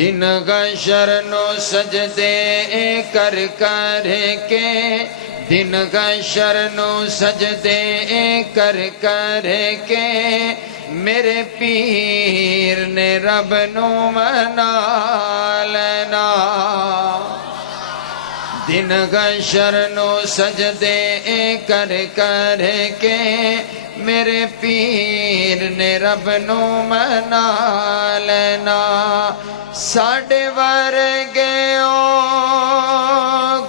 دن حشر نو سجدے کر کر کے دن حشر نو سجدے کر کر کے میرے پیر نے رب نو منا لینا دن حشر نو سجدے کر کر کے میرے پیر نے رب نو منا لینا ساڈے ورگے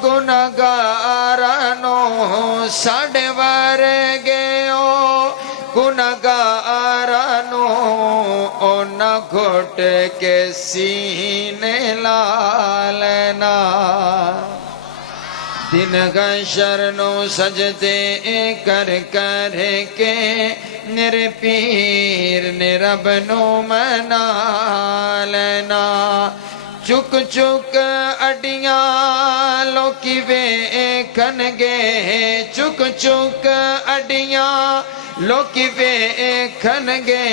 گناہگاراں نو ساڈے ورگے گناہگاراں نو اونا گھٹ کے سینے لا لینا دن حشر نو سجدے کر کر کے میرے پیر نے رب نو منا لینا چک چک اڈیاں لوکی ویکھن گے چک چک اڈیاں لوکی ویکھن گے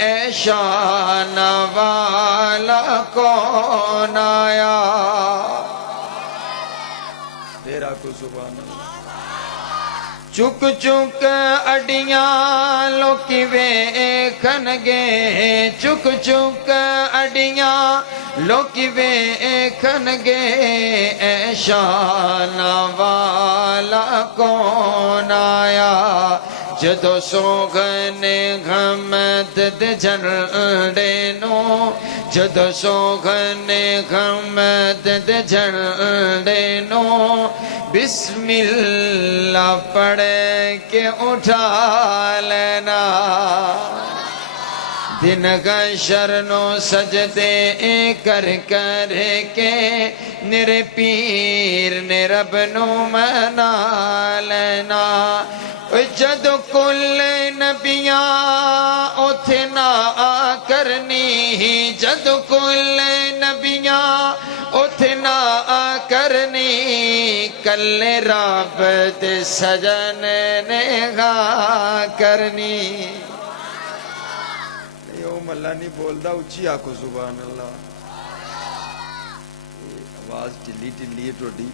اے شان والا کون آیا تیرا کو سبحان اللہ چک چک اڈیاں لوکی ویکھن گے چک چک اڈیاں لوکی ویکھن گے اے شان والا کون آیا جدو سوگنے غمد دے جھنڈے نو جدو سوگنے غمد دے جھنڈے نو بسم اللہ پڑھ کے اٹھا لینا دن حشر نو سجدے کر کر کے میرے پیر نے رب نو منا لینا جد کل نبیاں اوتھے نہ کرنی جد کل نبیاں اوتھے نہ کرنی کلے رب دے سجن نے گا کرنی اللہ نہیں بولدا اچھی آکھو سبحان اللہ آواز ٹلی ٹلی ہے ٹوڈی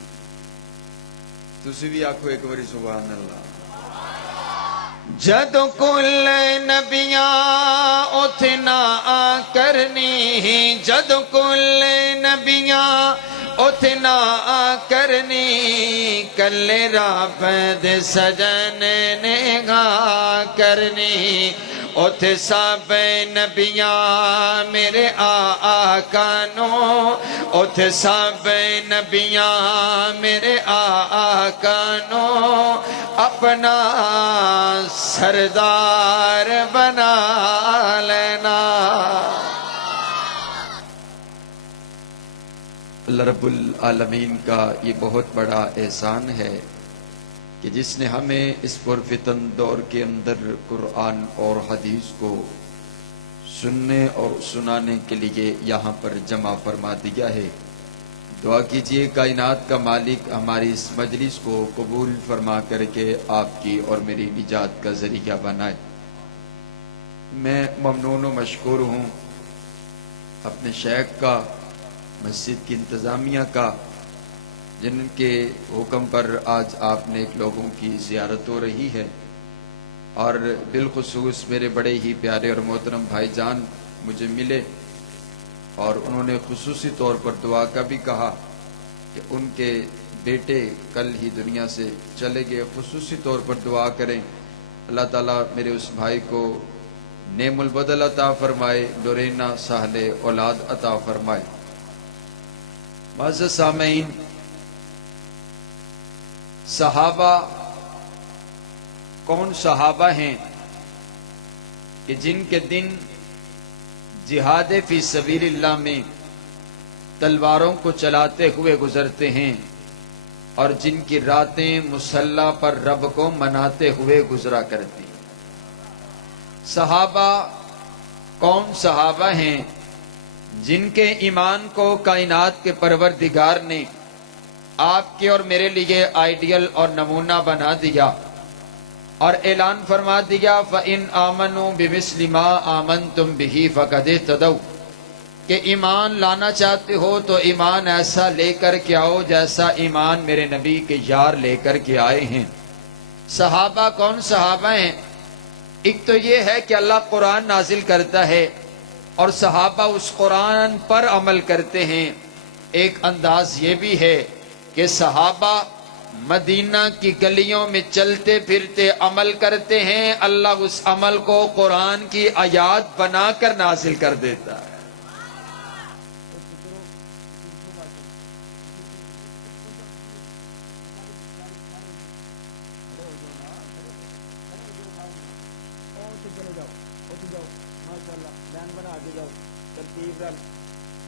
تسی بھی آکھو ایک باری سبحان اللہ جد کل نبیاں اوتھے نہ کرنی جد کل نبیاں اوتھے نہ کرنی کلے رب دے سجن نے گا کرنی اوتھے سب نبیاں میرے آقا نو اوتھے سب نبیاں میرے آقا نو اپنا سردار بنا لینا اللہ رب العالمین کا یہ بہت بڑا احسان ہے کہ جس نے ہمیں اس پرفتن دور کے اندر قرآن اور حدیث کو سننے اور سنانے کے لیے یہاں پر جمع فرما دیا ہے دعا کیجئے کائنات کا مالک ہماری اس مجلس کو قبول فرما کر کے آپ کی اور میری نجات کا ذریعہ بنائے میں ممنون و مشکور ہوں اپنے شیخ کا مسجد کی انتظامیہ کا جن کے حکم پر آج آپ نے لوگوں کی زیارت ہو رہی ہے اور بالخصوص میرے بڑے ہی پیارے اور محترم بھائی جان مجھے ملے اور انہوں نے خصوصی طور پر دعا کا بھی کہا کہ ان کے بیٹے کل ہی دنیا سے چلے گئے خصوصی طور پر دعا کریں اللہ تعالیٰ میرے اس بھائی کو نعم البدل عطا فرمائے لورینا سہل اولاد عطا فرمائے معزز سامعین صحابہ کون صحابہ ہیں کہ جن کے دن جہاد فی سبیل اللہ میں تلواروں کو چلاتے ہوئے گزرتے ہیں اور جن کی راتیں مصلی پر رب کو مناتے ہوئے گزرا کرتی ہیں صحابہ کون صحابہ ہیں جن کے ایمان کو کائنات کے پروردگار نے آپ کے اور میرے لیے آئیڈیل اور نمونہ بنا دیا اور اعلان فرما دیا فَإِنْ آمَنُوا بِمِثْلِ مَا آمَنْتُمْ بِهِ فَقَدْ اهْتَدَوْا کہ ایمان لانا چاہتے ہو تو ایمان ایسا لے کر کے آؤ جیسا ایمان میرے نبی کے یار لے کر کے آئے ہیں۔ صحابہ کون صحابہ ہیں؟ ایک تو یہ ہے کہ اللہ قرآن نازل کرتا ہے اور صحابہ اس قرآن پر عمل کرتے ہیں۔ ایک انداز یہ بھی ہے کہ صحابہ مدینہ کی گلیوں میں چلتے پھرتے عمل کرتے ہیں، اللہ اس عمل کو قرآن کی آیات بنا کر نازل کر دیتا ہے۔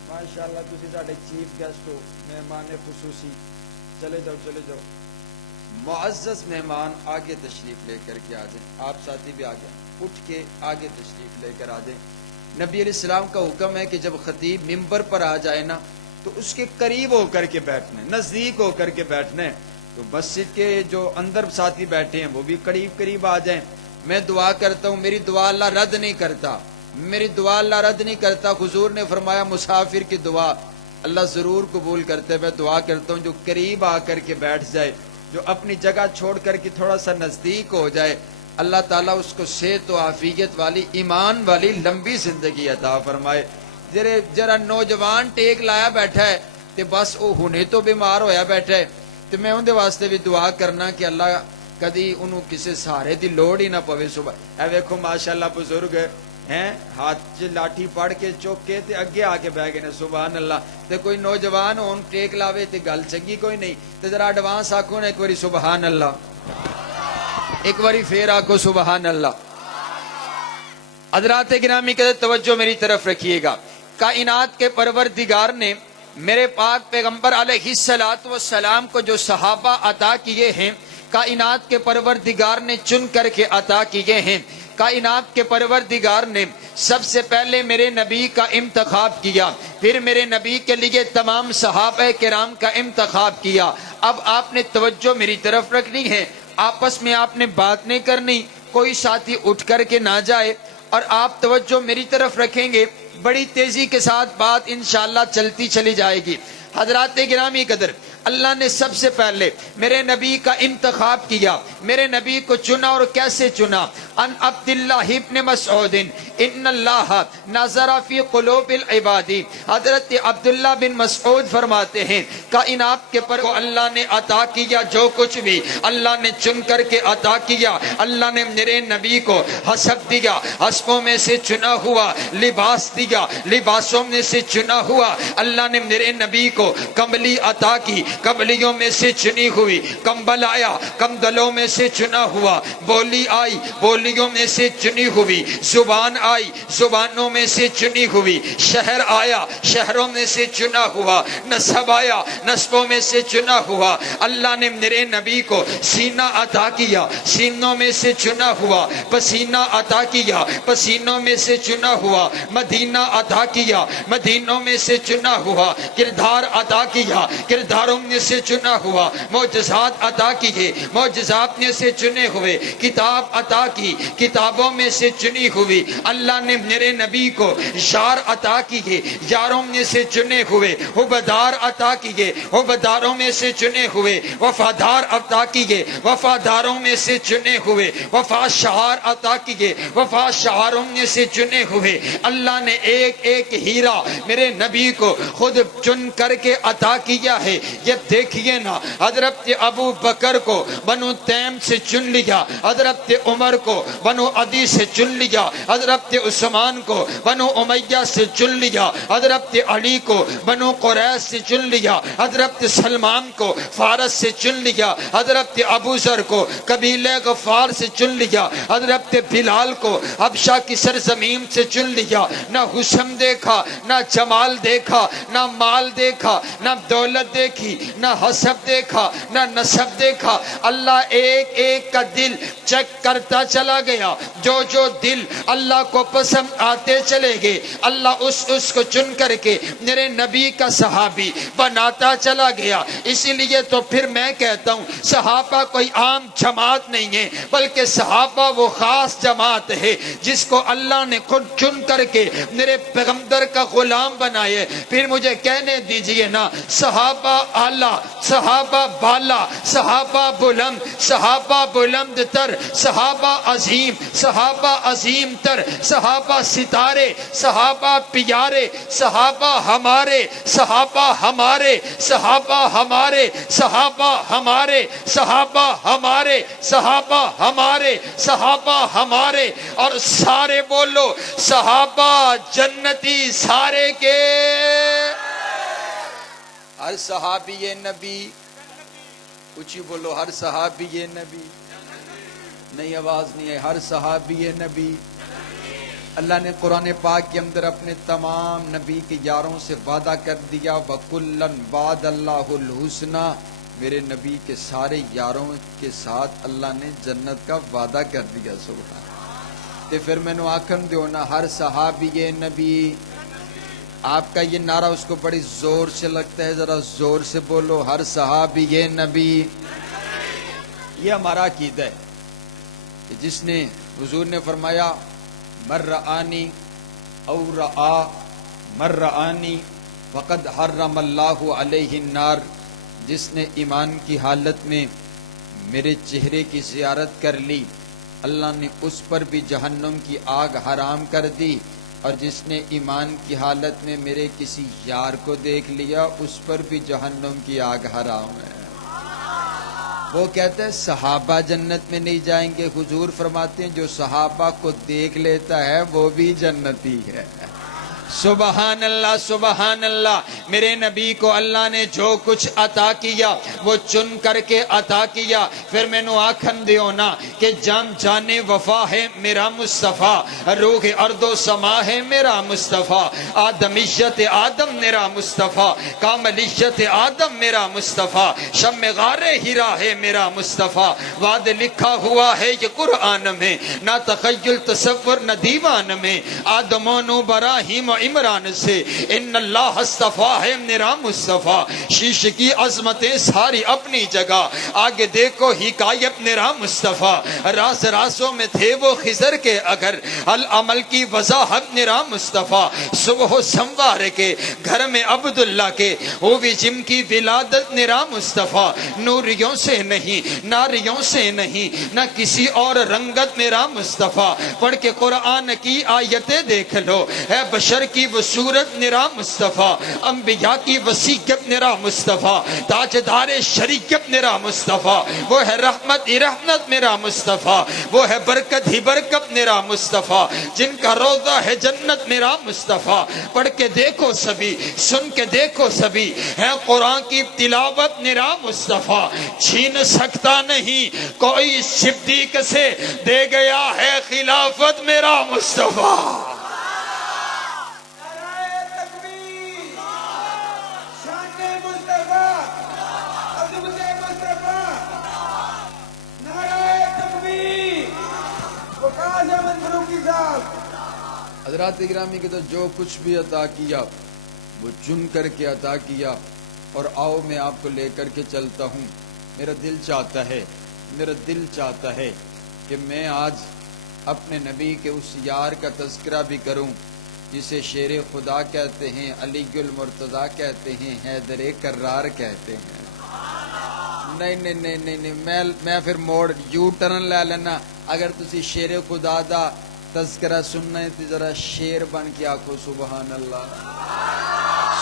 ماشاءاللہ تسی ساڈے چیف گیسٹ ہو، مہمان خصوصی، چلے جاؤ۔ معزز مہمان آگے تشریف لے کر کے آ جائیں، آپ ساتھی بھی آگے اٹھ کے آگے تشریف لے کر آ جائیں۔ نبی علیہ السلام کا حکم ہے کہ جب خطیب ممبر پر آ جائے نا تو اس کے قریب ہو کر کے بیٹھنا ہے، نزدیک ہو کر کے بیٹھنا ہے۔ تو مسجد کے جو اندر ساتھی بیٹھے ہیں وہ بھی قریب آ جائیں۔ میں دعا کرتا ہوں، میری دعا اللہ رد نہیں کرتا، میری دعا اللہ رد نہیں کرتا۔ حضور نے فرمایا مسافر کی دعا اللہ ضرور قبول کرتے۔ میں دعا کرتا ہوں جو قریب آ کر کے بیٹھ جائے، جو اپنی جگہ چھوڑ کر کے تھوڑا سا نزدیک ہو جائے، اللہ تعالیٰ اس کو صحت و عافیت والی، ایمان والی لمبی زندگی عطا فرمائے۔ ذرا نوجوان ٹیک لایا بیٹھا ہے تے بس وہ ہونے تو بیمار ہویا بیٹھا ہے، تو میں اندے واسطے بھی دعا کرنا کہ اللہ کدی انہوں کسی سہارے دی لوڑ ہی نہ پوے۔ صبح اے ویکھو ماشاءاللہ بزرگ ہیں، ہاتھ چ لاٹھی پڑھ کے چوک کے تے اگے آ کے بیٹھ گئے نے، سبحان اللہ۔ تے کوئی نوجوان ہون ٹیک لاوے تے گل چنگی کوئی نہیں، تے ذرا ایڈوانس آکھو نا ایک واری سبحان اللہ، ایک واری پھر آکھو سبحان اللہ۔ حضرات گرامی قدر توجہ میری طرف رکھیے گا۔ کائنات کے پروردگار نے میرے پاک پیغمبر علیہ السلام کو جو صحابہ عطا کیے ہیں، کائنات کے پروردگار نے چن کر کے عطا کیے ہیں۔ کائنات کے پروردگار نے سب سے پہلے میرے نبی کا انتخاب کیا، پھر میرے نبی کے لیے تمام صحابہ کرام کا انتخاب کیا۔ اب آپ نے توجہ میری طرف رکھنی ہے، آپس میں آپ نے بات نہیں کرنی، کوئی ساتھی اٹھ کر کے نہ جائے، اور آپ توجہ میری طرف رکھیں گے، بڑی تیزی کے ساتھ بات انشاءاللہ چلتی چلی جائے گی۔ حضرات گرامی قدر، اللہ نے سب سے پہلے میرے نبی کا انتخاب کیا، میرے نبی کو چنا، اور کیسے چنا؟ ان عبداللہ ابن مسعود ان اللہ نظر فی قلوب العباد۔ حضرت عبداللہ بن مسعود فرماتے ہیں کائنات کے پر اللہ نے عطا کیا جو کچھ بھی اللہ نے چن کر کے عطا کیا، اللہ نے میرے نبی کو حسب دیا، حسبوں میں سے چنا ہوا، لباس دیا، لباسوں میں سے چنا ہوا، اللہ نے میرے نبی کو کمبلی عطا کی، کمبلیوں میں سے چنی ہوئی، کمبل آیا، کمبلوں میں سے چنا ہوا، بولی آئی، بولیوں میں سے چنی ہوئی، زبان آئی، زبانوں میں سے چنی ہوئی، شہر آیا، شہروں میں سے چنا ہوا، نسب آیا، نسبوں میں سے چنا ہوا۔ اللہ نے میرے نبی کو سینہ عطا کیا، سینوں میں سے چنا ہوا، پسینہ عطا کیا، پسینوں میں سے چنا ہوا، مدینہ عطا کیا، مدینوں میں سے چنا ہوا، کردار عطا کیا، کرداروں میں سے چنا ہوا، معجزات عطا کیے، معجزات میں سے چنے ہوئے، کتاب عطا کی، کتابوں میں سے چنی ہوئی۔ اللہ نے میرے نبی کو یار عطا کیے، یاروں میں سے چنے ہوئے، عبدار عطا کیے، عبداروں میں سے چنے ہوئے، وفادار عطا کیے، وفاداروں میں سے چنے ہوئے، وفا شعار عطا کیے، وفا شعاروں میں سے چنے ہوئے۔ اللہ نے ایک ایک ہیرا میرے نبی کو خود چن کر کے عطا کیا ہے۔ یہ دیکھیے نا، حضرت ابو بکر کو بنو تیم سے چن لیا، حضرت عمر کو بنو عدی سے چن لیا، حضرت عثمان کو بنو امیہ سے چن لیا، حضرت علی کو بنو قریش سے چن لیا، حضرت سلمان کو فارس سے چن لیا، حضرت ابو ذر کو قبیلہ غفار سے چن لیا، حضرت بلال کو حبشہ کی سرزمین سے چن لیا۔ نہ حسن دیکھا، نہ جمال دیکھا، نہ مال دیکھا، نہ دولت دیکھی، نہ حسب دیکھا نہ نسب دیکھا. اللہ ایک ایک کا دل چیک کرتا چلا گیا. جو جو دل اللہ کو پسند آتے چلے گئے اللہ اس کو چن کر کے میرے نبی کا صحابی بناتا چلا گیا. اسی لیے تو پھر میں کہتا ہوں صحابہ کوئی عام جماعت نہیں ہے بلکہ صحابہ وہ خاص جماعت ہے جس کو اللہ نے خود چن کر کے میرے پیغمبر کا غلام بنائے. پھر مجھے کہنے دیجئے نا صحابہ اعلیٰ صحابہ بالا صحابہ بلند تر صحابہ عظیم تر صحابہ ستارے صحابہ پیارے صحابہ ہمارے صحابہ ہمارے صحابہ ہمارے صحابہ ہمارے صحابہ ہمارے صحابہ ہمارے صحابہ ہمارے اور سارے بولو صحابہ جنتی سارے کے. ہر صحابی یہ نبی کچھ ہی بولو ہر صحابی یہ نبی نہیں آواز نہیں ہے. ہر صحابی یہ نبی. اللہ نے قرآن پاک کے اندر اپنے تمام نبی کے یاروں سے وعدہ کر دیا وَكُلًّا وَعَدَ اللَّهُ الْحُسْنَى. میرے نبی کے سارے یاروں کے ساتھ اللہ نے جنت کا وعدہ کر دیا. سبحان تے پھر میں نے آکھن دیو نا ہر صحابی یہ نبی. آپ کا یہ نعرہ اس کو بڑی زور سے لگتا ہے, ذرا زور سے بولو ہر صحابی یہ نبی. یہ ہمارا عقیدہ ہے کہ جس نے حضور نے فرمایا مر رآنی او رآ مر رآنی فقد حرم اللہ علیہ النار. جس نے ایمان کی حالت میں میرے چہرے کی زیارت کر لی اللہ نے اس پر بھی جہنم کی آگ حرام کر دی. اور جس نے ایمان کی حالت میں میرے کسی یار کو دیکھ لیا اس پر بھی جہنم کی آگ حرام ہے. وہ کہتے ہیں صحابہ جنت میں نہیں جائیں گے. حضور فرماتے ہیں جو صحابہ کو دیکھ لیتا ہے وہ بھی جنتی ہے. سبحان اللہ سبحان اللہ. میرے نبی کو اللہ نے جو کچھ عطا کیا وہ چن کر کے عطا کیا. پھر میں نو آکھن دیو نا کہ جان جانے وفا ہے میرا مصطفیٰ, روح ارض و سما ہے میرا مصطفیٰ, آدمیت آدم میرا مصطفیٰ, کاملیت آدم میرا مصطفیٰ, شم غار ہیرا ہے میرا مصطفیٰ. وعد لکھا ہوا ہے یہ قرآن میں نہ تخیل تصور نہ دیوان میں. آدم و نو براہیم عمران سے ان اللہ اصطفیٰ ہے میرا مصطفیٰ. شیش کی عظمتیں ساری اپنی جگہ آگے دیکھو حکایت میرا مصطفیٰ. راز رازوں میں تھے وہ خضر کے اگر العمل کی وضاحت میرا مصطفیٰ. صبح و سنوار کے گھر میں عبداللہ کے ہوئی جم کی ولادت میرا مصطفیٰ. نوریوں سے نہیں ناریوں سے نہیں نہ کسی اور رنگت میرا مصطفیٰ. پڑھ کے قرآن کی آیتیں دیکھ لو ہے بشر کی وہ صورت میرا مصطفیٰ. انبیاء کی وصیت میرا مصطفیٰ. تاجدار شریعت میرا مصطفیٰ. وہ ہے رحمت ہی رحمت میرا مصطفیٰ. وہ ہے برکت ہی برکت میرا مصطفیٰ. جن کا روضہ ہے جنت میرا مصطفیٰ. پڑھ کے دیکھو سبھی سن کے دیکھو سبھی ہے قرآن کی تلاوت میرا مصطفیٰ. چھین سکتا نہیں کوئی صدیق سے دے گیا ہے خلافت میرا مصطفیٰ. حضرات اکرامی کے تو جو کچھ بھی عطا کیا وہ چن کر کے عطا کیا. اور آؤ میں آپ کو لے کر کے چلتا ہوں. میرا دل چاہتا ہے کہ میں آج اپنے نبی کے اس یار کا تذکرہ بھی کروں جسے شیر خدا کہتے ہیں, علی المرتضیٰ کہتے ہیں, حیدر کرار کہتے ہیں. نہیں میں پھر موڑ یو ٹرن لے لینا. اگر تسی شیر خدا دا تذکرہ سننا ہے تو ذرا شیر بن کے آکھو سبحان اللہ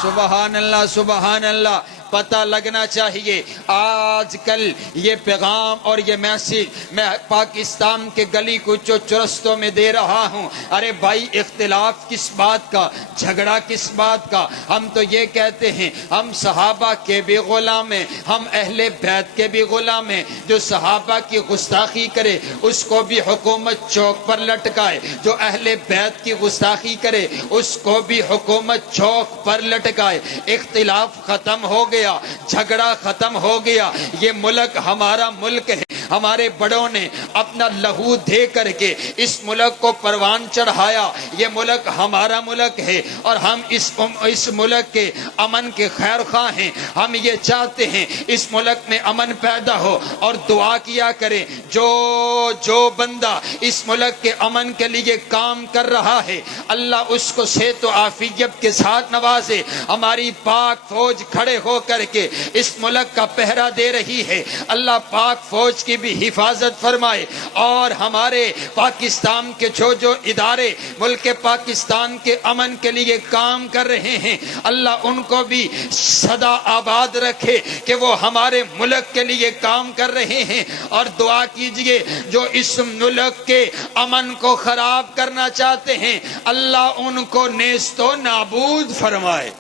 سبحان اللہ سبحان اللہ. پتہ لگنا چاہیے آج کل یہ پیغام اور یہ میسج میں پاکستان کے گلی کوچوں چرستوں میں دے رہا ہوں. ارے بھائی اختلاف کس بات کا, جھگڑا کس بات کا. ہم تو یہ کہتے ہیں ہم صحابہ کے بھی غلام ہیں, ہم اہل بیت کے بھی غلام ہیں. جو صحابہ کی گستاخی کرے اس کو بھی حکومت چوک پر لٹکائے, جو اہل بیت کی گستاخی کرے اس کو بھی حکومت چوک پر لٹکائے. اختلاف ختم ہو گیا گیا, جھگڑا ختم ہو گیا. یہ ملک ہمارا ملک ہے. ہمارے بڑوں نے اپنا لہو دے کر کے اس ملک کو پروان چڑھایا. یہ ملک ہمارا ملک ہے اور ہم اس ملک کے امن کے خیر خواہ ہیں. ہم یہ چاہتے ہیں اس ملک میں امن پیدا ہو اور دعا کیا کریں جو بندہ اس ملک کے امن کے لیے کام کر رہا ہے اللہ اس کو صحت و عافیت کے ساتھ نوازے. ہماری پاک فوج کھڑے ہو کر کے اس ملک کا پہرا دے رہی ہے. اللہ پاک فوج کی بھی حفاظت فرمائے اور ہمارے پاکستان کے جو ادارے ملک پاکستان کے امن کے لیے کام کر رہے ہیں اللہ ان کو بھی سدا آباد رکھے کہ وہ ہمارے ملک کے لیے کام کر رہے ہیں. اور دعا کیجئے جو اس ملک کے امن کو خراب کرنا چاہتے ہیں اللہ ان کو نیست و نابود فرمائے.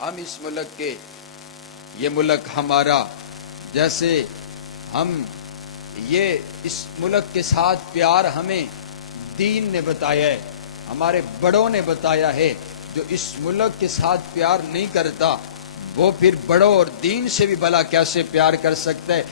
ہم اس ملک کے, یہ ملک ہمارا, جیسے ہم یہ اس ملک کے ساتھ پیار ہمیں دین نے بتایا ہے, ہمارے بڑوں نے بتایا ہے. جو اس ملک کے ساتھ پیار نہیں کرتا وہ پھر بڑوں اور دین سے بھی بھلا کیسے پیار کر سکتا ہے.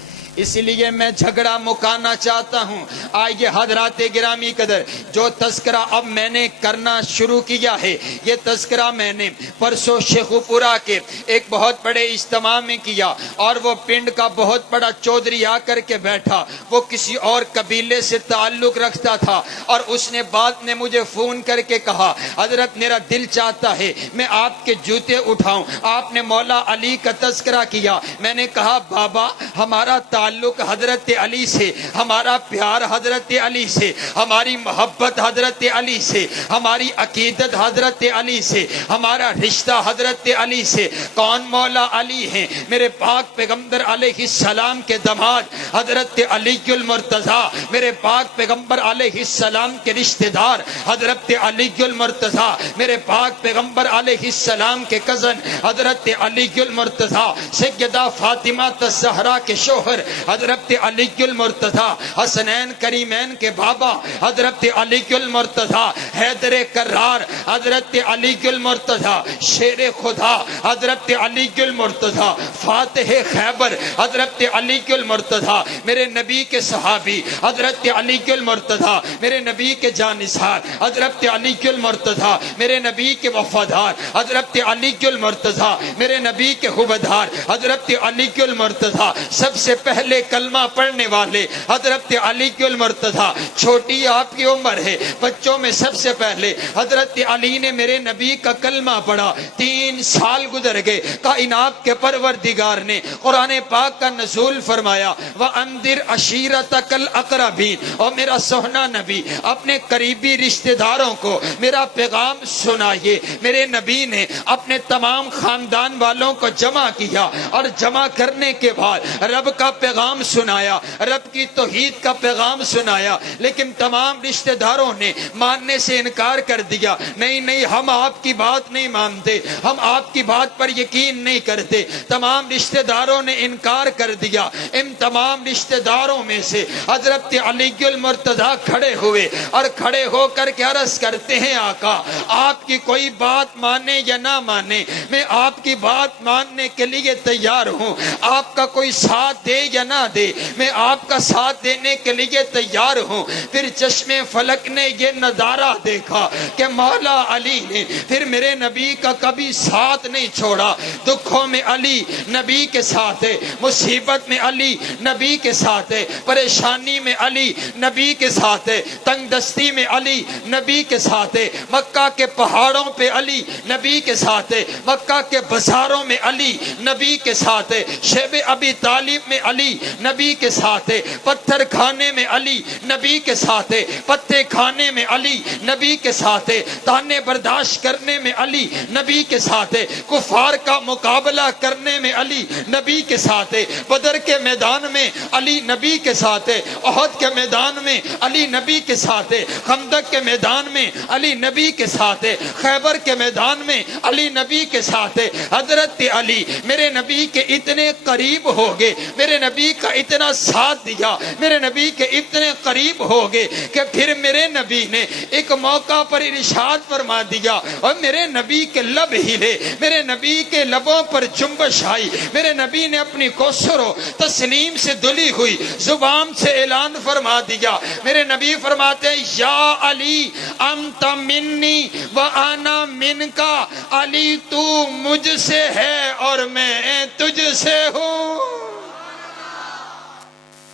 اسی لیے میں جھگڑا مکانا چاہتا ہوں. آئیے حضرات گرامی قدر, جو تذکرہ اب میں نے کرنا شروع کیا ہے یہ تذکرہ میں نے پرسوں شیخو پورا کے ایک بہت بڑے اجتماع میں کیا اور وہ پنڈ کا بہت بڑا چودھری آ کر کے بیٹھا. وہ کسی اور قبیلے سے تعلق رکھتا تھا اور اس نے بعد میں مجھے فون کر کے کہا حضرت میرا دل چاہتا ہے میں آپ کے جوتے اٹھاؤں. آپ نے مولا علی کا تذکرہ کیا. میں نے کہا بابا ہمارا تعلق حضرت علی سے, ہمارا پیار حضرت علی سے, ہماری محبت حضرت علی سے, ہماری عقیدت حضرت علی سے, ہمارا رشتہ حضرت علی سے. کون مولا علی ہیں؟ میرے پاک پیغمبر علیہ السلام کے داماد حضرت علی المرتضیٰ, میرے پاک پیغمبر علیہ السلام کے رشتہ دار حضرت علی المرتضیٰ, میرے پاک پیغمبر علیہ السلام کے کزن حضرت علی المرتضیٰ, سیدہ فاطمہ الزہرا کے شوہر حضرت علی المرتضیٰ, حسنین کریمین کے بابا حضرت علی المرتضیٰ, حیدر کرار حضرت علی المرتضیٰ, شیر خدا حضرت علی المرتضیٰ, فاتح خیبر حضرت علی المرتضیٰ, میرے نبی کے صحابی حضرت علی المرتضیٰ, میرے نبی کے جانثار حضرت علی المرتضیٰ, میرے نبی کے وفادار حضرت علی المرتضیٰ, میرے نبی کے حبدار حضرت علی المرتضیٰ, سب سے پہلے کلمہ پڑھنے والے حضرت علی المرتضیٰ. چھوٹی آپ کی عمر ہے, بچوں میں سب سے پہلے حضرت علی نے میرے نبی کا کلمہ پڑھا. 3 سال گزر گئے, کائنات کے پروردگار نے قرآن پاک کا نزول فرمایا وَأَنذِرْ عَشِيرَتَكَ الْأَقْرَبِينَ, اور میرا سوہنا نبی اپنے قریبی رشتہ داروں کو میرا پیغام سنائیے. میرے نبی نے اپنے تمام خاندان والوں کو جمع کیا اور جمع کرنے کے بعد رب کا پیغام سنایا, رب کی توحید کا پیغام سنایا. لیکن تمام رشتہ داروں نے ماننے سے انکار کر دیا. نہیں ہم آپ کی بات نہیں مانتے, ہم آپ کی بات پر یقین نہیں کرتے. تمام رشتہ داروں نے انکار کر دیا. ان تمام رشتہ داروں میں سے حضرت علی المرتضیٰ کھڑے ہوئے اور کھڑے ہو کر کے عرض کرتے ہیں آقا آپ کی کوئی بات مانے یا نہ مانے میں آپ کی بات ماننے کے لیے تیار ہوں. آپ کا کوئی ساتھ دے یا نہ دے میں آپ کا ساتھ دینے کے لیے تیار ہوں. پھر چشمے فلک نے یہ نظارہ دیکھا کہ مولا علی نے پھر میرے نبی کا کبھی ساتھ نہیں چھوڑا. دکھوں میں علی نبی کے ساتھ ہے, مصیبت میں علی نبی کے ساتھ ہے, پریشانی میں علی نبی کے ساتھ ہے, تنگ دستی میں علی نبی کے ساتھ ہے, مکہ کے پہاڑوں پہ علی نبی کے ساتھ ہے, مکہ کے بازاروں میں علی نبی کے ساتھ ہے, شیب ابی طالب میں علی نبی کے ساتھ ہے, پتھر کھانے میں علی نبی کے ساتھ ہے, پتے کھانے میں علی نبی کے ساتھ ہے, تانے برداشت کرنے میں علی نبی کے ساتھ ہے, کفار کا مقابلہ کرنے میں علی نبی کے ساتھ ہے, بدر کے میدان میں علی نبی کے ساتھ ہے, احد کے میدان میں علی نبی کے ساتھ ہے, خندق کے میدان میں علی نبی کے ساتھ ہے, خیبر کے میدان میں علی نبی کے ساتھ ہے. حضرت علی میرے نبی کے اتنے قریب ہو گئے, میرے نبی نبی کا اتنا ساتھ دیا, میرے نبی کے اتنے قریب ہو گئے کہ پھر میرے نبی نے ایک موقع پر ارشاد فرما دیا اور میرے نبی کے لب ہلے, میرے نبی کے لبوں پر جنبش آئی, میرے نبی نے اپنی کوثر و تسلیم سے دھلی ہوئی زبان سے اعلان فرما دیا. میرے نبی فرماتے ہیں یا علی انت منی وانا منکا, علی تو مجھ سے ہے اور میں تجھ سے ہوں.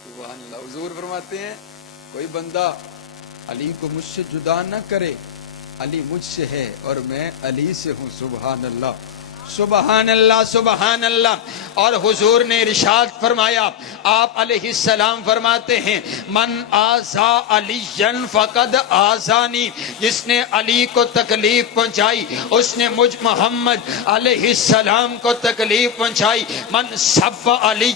سبحان اللہ. حضور فرماتے ہیں کوئی بندہ علی کو مجھ سے جدا نہ کرے, علی مجھ سے ہے اور میں علی سے ہوں. سبحان اللہ, سبحان اللہ, سبحان اللہ. اور حضور نے ارشاد فرمایا, آپ علیہ السلام فرماتے ہیں من آذا علی فقد آذانی, جس نے علی کو تکلیف پہنچائی اس نے مجھ محمد علیہ السلام کو تکلیف پہنچائی. من سب علی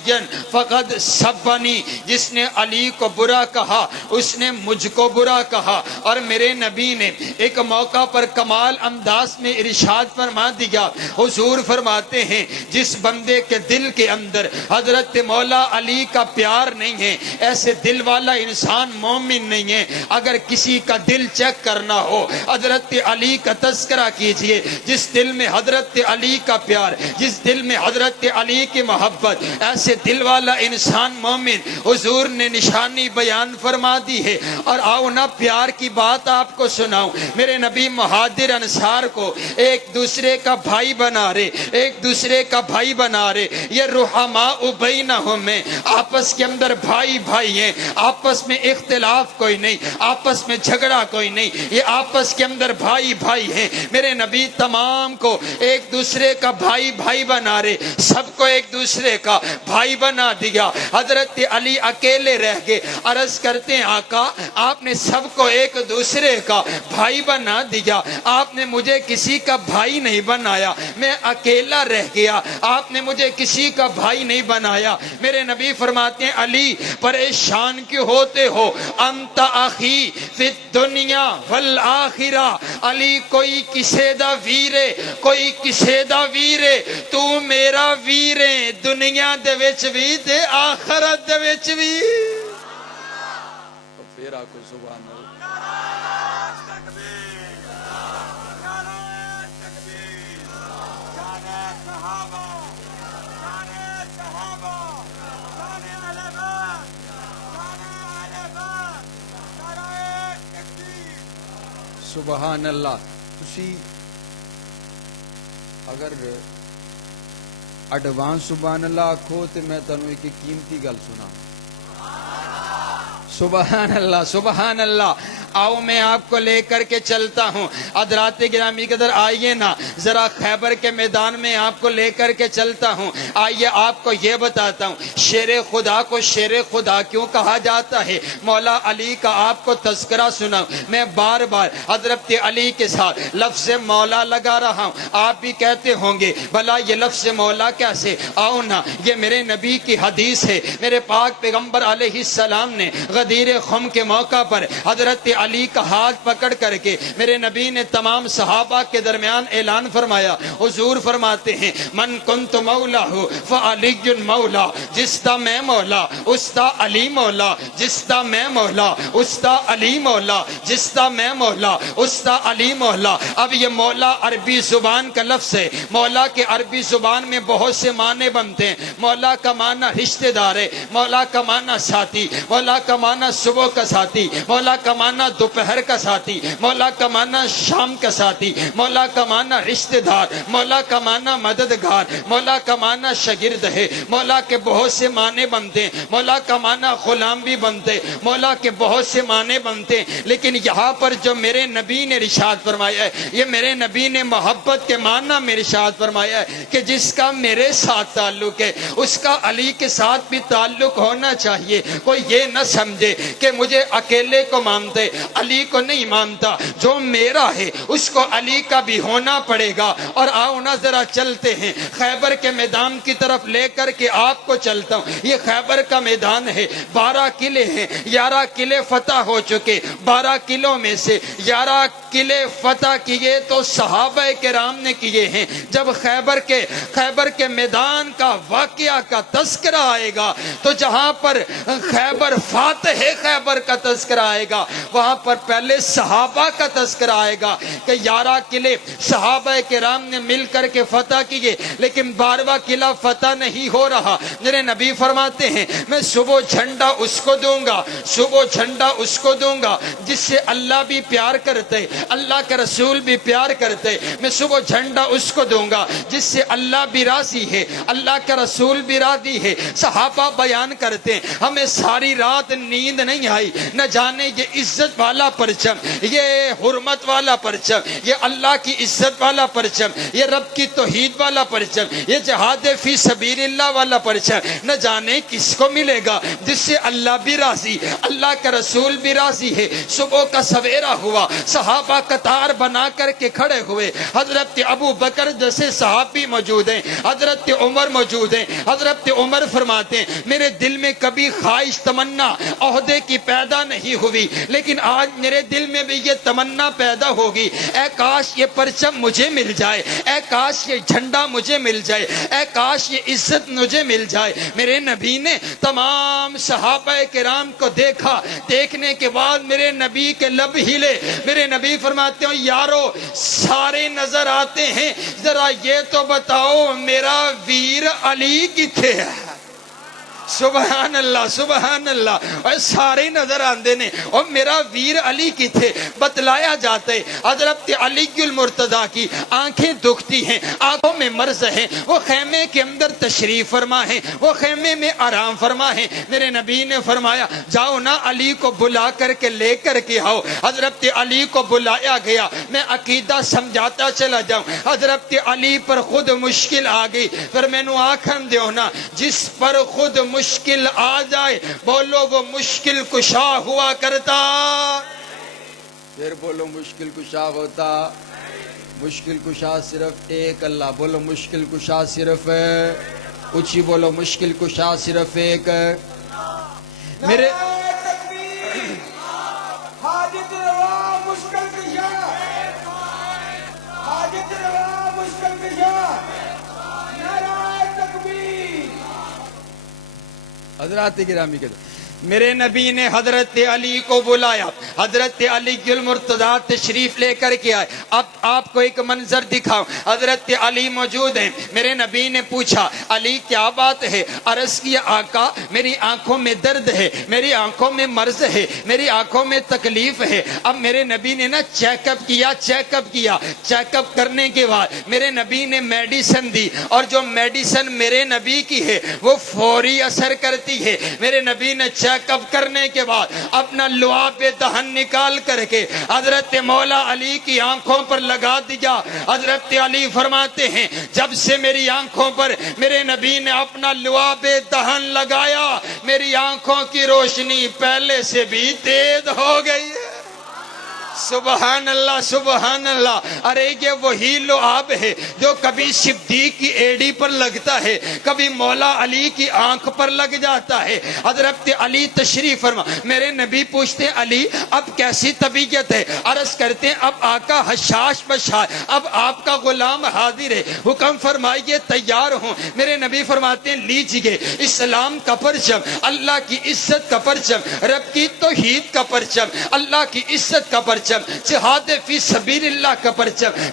فقد سبنی, جس نے علی کو برا کہا اس نے مجھ کو برا کہا. اور میرے نبی نے ایک موقع پر کمال انداز میں ارشاد فرما دیا, حضور فرماتے ہیں جس بندے کے دل کے اندر حضرت مولا علی کا پیار نہیں ہے, ایسے دل والا انسان مومن نہیں ہے. اگر کسی کا دل چیک کرنا ہو حضرت علی کا تذکرہ کیجئے, جس دل میں حضرت علی کا پیار, جس دل میں حضرت علی کی محبت, ایسے دل والا انسان مومن. حضور نے نشانی بیان فرما دی ہے. اور آؤ نا پیار کی بات آپ کو سناؤں. میرے نبی مہاجر انصار کو ایک دوسرے کا بھائی بنا رہے, ایک دوسرے کا بھائی بنا رہے. یہ رحماء بینہم میں آپس کے اندر بھائی بھائی ہیں, آپس میں اختلاف کوئی نہیں, آپس میں جھگڑا کوئی نہیں, یہ آپس کے اندر بھائی بھائی ہیں. میرے نبی تمام کو ایک دوسرے کا بھائی بھائی بنا رہے, سب کو ایک دوسرے کا بھائی بنا دیا. حضرت علی اکیلے رہ گئے. عرض کرتے ہیں آقا آپ نے سب کو ایک دوسرے کا بھائی بنا دیا, آپ نے مجھے کسی کا بھائی نہیں بنایا, میں اکیلا رہ گیا, آپ نے مجھے کسی کا بھائی نہیں بنایا. میرے نبی فرماتے ہیں علی پریشان کیوں ہوتے ہو, انت اخی فی الدنیا والآخرہ. علی کوئی کسے دا ویرے, کوئی کسے دا ویرے, تو میرا ویرے دنیا دے وچ وی تے آخرت دے وچ وی. پھر آکو سبحان اللہ. سبحان اللہ. تسی اگر ایڈوانس سبحان اللہ آکھو تو میں تانوں ایک قیمتی گل سنا. سبحان اللہ, سبحان اللہ. آؤ میں آپ کو لے کر کے چلتا ہوں. حضرات گرامی قدر آئیے نا, ذرا خیبر کے میدان میں آپ کو لے کر کے چلتا ہوں. آئیے آپ کو یہ بتاتا ہوں شیر خدا کو شیر خدا کیوں کہا جاتا ہے. مولا علی کا آپ کو تذکرہ سنا. میں بار بار حضرت علی کے ساتھ لفظ مولا لگا رہا ہوں. آپ بھی کہتے ہوں گے بھلا یہ لفظ مولا کیسے. آؤ نا, یہ میرے نبی کی حدیث ہے. میرے پاک پیغمبر علیہ السلام نے غدیر خم کے موقع پر حضرت علی کا ہاتھ پکڑ کر کے میرے نبی نے تمام صحابہ کے درمیان اعلان فرمایا. حضور فرماتے ہیں من کنت مولا فعلی مولا, جس دا میں مولا اس دا علی مولا, جس دا میں مولا اس دا علی مولا, جس دا میں مولا اس دا علی مولا. اب یہ مولا عربی زبان کا لفظ ہے. مولا کے عربی زبان میں بہت سے معنی بنتے ہیں. مولا کا معنی رشتہ دار ہے, مولا کا معنی ساتھی, مولا کا معنی صبح کا ساتھی, مولا کا معنی دوپہر کا ساتھی, مولا کا معنی شام کا ساتھی, مولا کا معنی رشتہ دار, مولا کا معنی مددگار, مولا کا معنی شاگرد ہے. مولا کے بہت سے معنی بنتے ہیں. مولا کا معنی غلام بھی بنتے, مولا کے بہت سے معنی بنتے. لیکن یہاں پر جو میرے نبی نے ارشاد فرمایا ہے, یہ میرے نبی نے محبت کے معنی میں ارشاد فرمایا ہے کہ جس کا میرے ساتھ تعلق ہے اس کا علی کے ساتھ بھی تعلق ہونا چاہیے. کوئی یہ نہ سمجھے گے کہ مجھے اکیلے کو مانتے علی کو نہیں مانتا، جو میرا ہے اس کو علی کا بھی ہونا پڑے گا۔ اور آؤ نا ذرا چلتے ہیں خیبر کے میدان کی طرف، لے کر کے آپ کو چلتا ہوں۔ یہ خیبر کا میدان ہے، 12 قلعے ہیں، 11 قلعے فتح ہو چکے، 12 قلعوں میں سے 11 قلعے فتح کیے تو صحابہ کرام نے کیے ہیں۔ جب خیبر کے میدان کا واقعہ کا تذکرہ آئے گا تو جہاں پر خیبر فاتح خیبر کا تذکرہ آئے گا وہاں پر پہلے صحابہ کا تذکرہ آئے گا کہ 11 قلعے صحابہ کرام نے مل کر کے فتح کیے، لیکن 12واں قلعہ فتح نہیں ہو رہا۔ میرے نبی فرماتے ہیں میں صبح جھنڈا اس کو دوں گا، صبح جھنڈا اس کو دوں گا جس سے اللہ بھی پیار کرتے، اللہ کے رسول بھی پیار کرتے۔ میں صبح جھنڈا اس کو دوں گا جس سے اللہ بھی راضی ہے، اللہ کے رسول بھی راضی ہے۔ صحابہ بیان کرتے ہیں ہمیں ساری رات نیند نہیں آئی، نہ جانے یہ عزت والا پرچم، یہ حرمت والا پرچم، یہ اللہ کی عزت والا پرچم، یہ رب کی توحید والا پرچم، یہ جہاد فی سبیل اللہ والا پرچم نہ جانے کس کو ملے گا جس سے اللہ بھی راضی، اللہ کا رسول بھی راضی ہے۔ صبح کا سویرا ہوا، صحابہ قطار بنا کر کے کھڑے ہوئے، حضرت ابو بکر جیسے صحابی موجود ہیں، حضرت عمر موجود ہیں۔ حضرت عمر فرماتے ہیں میرے دل میں کبھی خواہش تمنا عہدے کی پیدا نہیں ہوئی، لیکن آج میرے دل میں بھی یہ تمنا پیدا ہوگی، اے کاش یہ پرچم مجھے مل جائے، اے کاش یہ جھنڈا مجھے مل جائے، اے کاش یہ عزت مجھے مل جائے۔ میرے نبی نے تمام صحابہ کرام کو دیکھا، دیکھنے کے بعد میرے نبی کے لب ہلے۔ میرے نبی فرماتے ہیں یارو سارے نظر آتے ہیں، ذرا یہ تو بتاؤ میرا ویر علی کتھے ہے؟ سبحان اللہ سبحان اللہ، اور سارے نظر آندے نے اور میرا ویر علی کی تھے۔ بتلایا جاتا ہے حضرت علی المرتضیٰ کی آنکھیں دکھتی ہیں، آنکھوں میں مرض ہے، وہ خیمے کے اندر تشریف فرما ہے، وہ خیمے میں آرام فرما ہے۔ میرے نبی نے فرمایا جاؤ نا علی کو بلا کر کے لے کر کے آؤ۔ حضرت علی کو بلایا گیا، میں عقیدہ سمجھاتا چلا جاؤں۔ حضرت علی پر خود مشکل آ گئی، پھر میں نو آکھن دیو نا جس پر خود مشکل آ جائے بولو وہ مشکل کشا ہوا کرتا۔ پھر بولو مشکل کشا ہوتا، مشکل کشا صرف ایک اللہ، بولو مشکل کشا صرف اونچی بولو مشکل کشا صرف ایک۔ میرے حاجت روا مشکل کشا، حاجت روا مشکل کشا، نعرہ تکبیر۔ حضرات گرامی کے میرے نبی نے حضرت علی کو بلایا، حضرت علی المرتضیٰ تشریف لے کر کے آئے۔ اب آپ کو ایک منظر دکھاؤں، حضرت علی موجود ہیں۔ میرے نبی نے پوچھا علی کیا بات ہے؟ عرض کیا آقا میری آنکھوں میں درد ہے، میری آنکھوں میں مرض ہے، میری آنکھوں میں تکلیف ہے۔ اب میرے نبی نے نا چیک اپ کیا، چیک اپ کرنے کے بعد میرے نبی نے میڈیسن دی، اور جو میڈیسن میرے نبی کی ہے وہ فوری اثر کرتی ہے۔ میرے نبی نے چیک اپ کرنے کے بعد اپنا لعاب دہن نکال کر کے حضرت مولا علی کی آنکھوں پر لگا دیا۔ حضرت علی فرماتے ہیں جب سے میری آنکھوں پر میرے نبی نے اپنا لعاب دہن لگایا میری آنکھوں کی روشنی پہلے سے بھی تیز ہو گئی ہے۔ سبحان اللہ سبحان اللہ۔ ارے یہ وہی لعاب ہے جو کبھی صدیق کی ایڑی پر لگتا ہے، کبھی مولا علی کی آنکھ پر لگ جاتا ہے۔ حضرت علی تشریف فرما، میرے نبی پوچھتے ہیں علی اب کیسی طبیعت ہے؟ عرض کرتے ہیں اب آقا حشاش بشاش، اب آپ کا غلام حاضر ہے، حکم فرمائیے تیار ہوں۔ میرے نبی فرماتے ہیں لیجئے اسلام کا پرچم، اللہ کی عزت کا پرچم، رب کی توحید کا پرچم، اللہ کی عزت کا پرچم، جہاد فی سبیل اللہ کا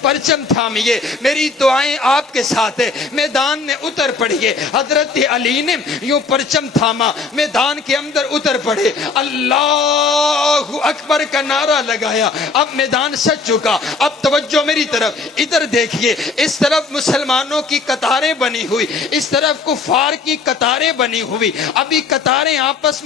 پرچم تھامیے۔ میری دعائیں آپ کے ساتھ ہے، میدان میں اتر پڑیے۔ حضرت علی نے یوں پرچم تھاما، میدان کے اندر اتر پڑے، اللہ اکبر کا نعرہ لگایا۔ اب میدان سج چکا، اب توجہ میری طرف، ادھر دیکھیے، اس طرف مسلمانوں کی قطاریں بنی ہوئی، اس طرف کفار کی قطاریں بنی ہوئی۔ ابھی قطاریں آپس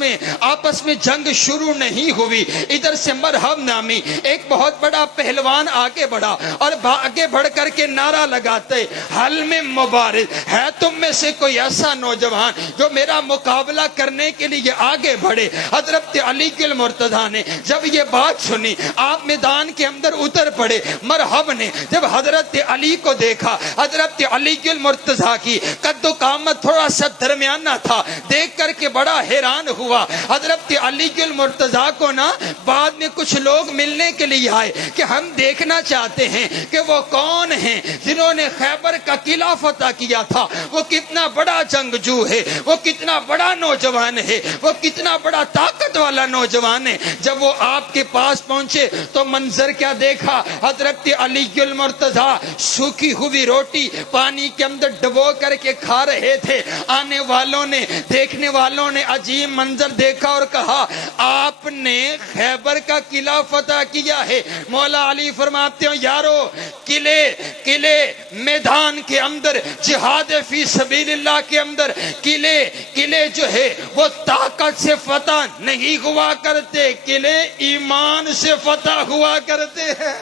میں جنگ شروع نہیں ہوئی، ادھر سے مرحب نامی، ایک بہت بڑا پہلوان آگے بڑھا اور آگے بڑھ کر کے نعرہ لگاتے حل میں مبارز ہے تم میں سے کوئی ایسا نوجوان جو میرا مقابلہ کرنے کے لیے آگے بڑھے۔ حضرت علی المرتضیٰ نے جب یہ بات سنی آپ میدان کے اندر اتر پڑے۔ مرحب نے جب حضرت علی کو دیکھا، حضرت علی المرتضیٰ کی قد و قامت تھوڑا سا درمیانہ تھا، دیکھ کر کے بڑا حیران ہوا۔ حضرت علی المرتضیٰ کو نا بعد میں کچھ لوگ ملنے کے لیے آئے کہ ہم دیکھنا چاہتے ہیں کہ وہ کون ہیں جنہوں نے خیبر کا قلعہ فتح کیا تھا، وہ کتنا بڑا جنگجو ہے، وہ کتنا بڑا نوجوان ہے، وہ کتنا بڑا طاقت والا نوجوان ہے۔ جب وہ آپ کے پاس پہنچے تو منظر کیا دیکھا؟ حضرت علی المرتضیٰ سوکھی ہوئی روٹی پانی کے اندر ڈبو کر کے کھا رہے تھے۔ آنے والوں نے، دیکھنے والوں نے عجیب منظر دیکھا اور کہا آپ نے خیبر کا قلعہ فتح کیا ہے۔ مولا علی فرماتے ہیں یارو قلعے میدان کے اندر، جہاد فی سبیل اللہ کے اندر قلعے جو ہے وہ طاقت سے فتح نہیں ہوا کرتے، قلعے ایمان سے فتح ہوا کرتے ہیں۔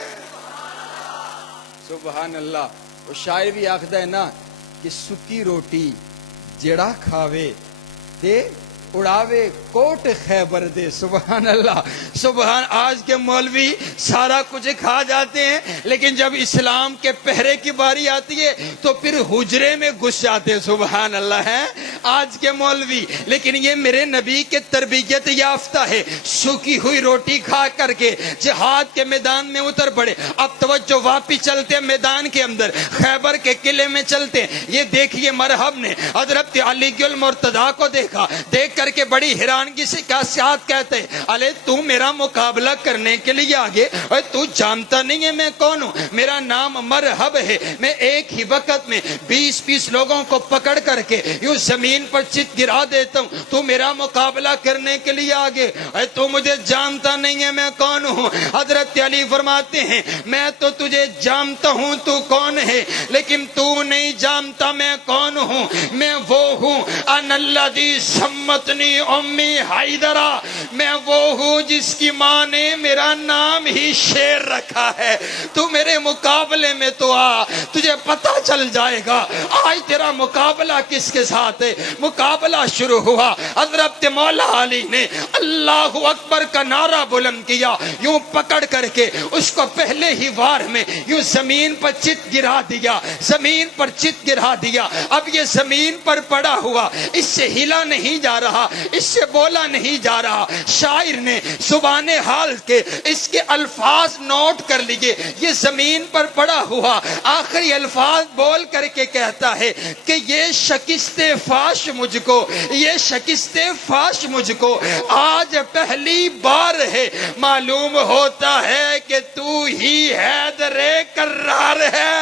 سبحان اللہ۔ وہ شاعر بھی آخدا ہے نا کہ سکی روٹی جڑا کھاوے تے اڑاوے کوٹ خیبر دے۔ سبحان اللہ، سبحان۔ آج کے مولوی سارا کچھ کھا جاتے ہیں لیکن جب اسلام کے پہرے کی باری آتی ہے تو پھر حجرے میں گھس جاتے ہیں۔ سبحان اللہ ہے آج کے مولوی، لیکن یہ میرے نبی کے تربیت یافتہ ہے، سوکھی ہوئی روٹی کھا کر کے جہاد کے میدان میں اتر پڑے۔ اب توجہ، واپس چلتے ہیں میدان کے اندر، خیبر کے قلعے میں چلتے ہیں۔ یہ دیکھیے مرحب نے حضرت علی المرتضیٰ کو دیکھا، دیکھ کر کے بڑی حیرانگی سے کیا ساتھ کہتے ہیں ارے تو میرا مقابلہ کرنے کے لیے آگے، اور تو جانتا نہیں ہے میں کون ہوں؟ میرا نام مرحب ہے، میں ایک ہی وقت میں 20 لوگوں کو پکڑ کر کے یوں زمین پر چت گرا دیتا ہوں، تو میرا مقابلہ کرنے کے لیے آگے، اور تو مجھے جانتا نہیں ہے میں کون ہوں۔ حضرت علی فرماتے ہیں میں تو تجھے جانتا ہوں تو کون ہے، لیکن تو نہیں جانتا میں کون ہوں۔ میں وہ ہوں ان الذی سمتنی امی حیدرہ، میں وہ ہوں جس کی ماں نے میرا نام ہی شیر رکھا ہے۔ تو میرے مقابلے میں تو آ، تجھے پتہ چل جائے گا آج تیرا مقابلہ کس کے ساتھ ہے۔ مقابلہ شروع ہوا، حضرت مولا علی نے اللہ اکبر کا نعرہ بلند کیا، یوں پکڑ کر کے اس کو پہلے ہی وار میں یوں زمین پر چت گرا دیا، زمین پر چت گرا دیا۔ اب یہ زمین پر پڑا ہوا، اس سے ہلا نہیں جا رہا، اس سے بولا نہیں جا رہا۔ شاعر نے زبان حال کے اس کے الفاظ نوٹ کر لیے، یہ زمین پر پڑا ہوا آخری الفاظ بول کر کے کہتا ہے کہ یہ شکست فاش مجھ کو، یہ شکست فاش مجھ کو آج پہلی بار ہے، معلوم ہوتا ہے کہ تو ہی حیدر کرار ہے۔